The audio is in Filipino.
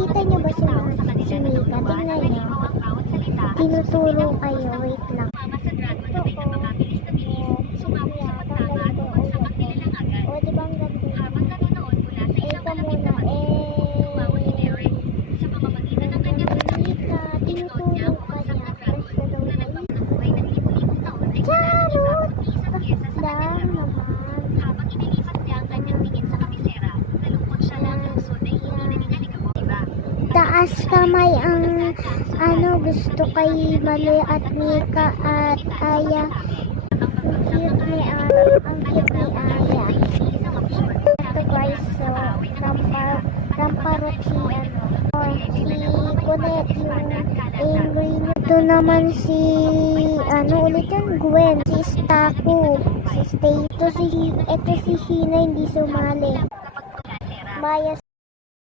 Nakikita niyo ba si Mika? Tingnan niyo. Tinuturo kayo. Wait lang. Ito ko. O, diba ang ganda? Ito muna. Mika, tinuturo ka niya. Basta daw na Charot! Lang naman. Taas kamay ang gusto kay Mali at Mika at Aya. Ang cute ni Aya. Ito guys, so ramparot si Kunet yung angry niya. Ito naman si ulit yung Gwen, si Staku, si Stay. Ito si Hina hindi sumali. Maya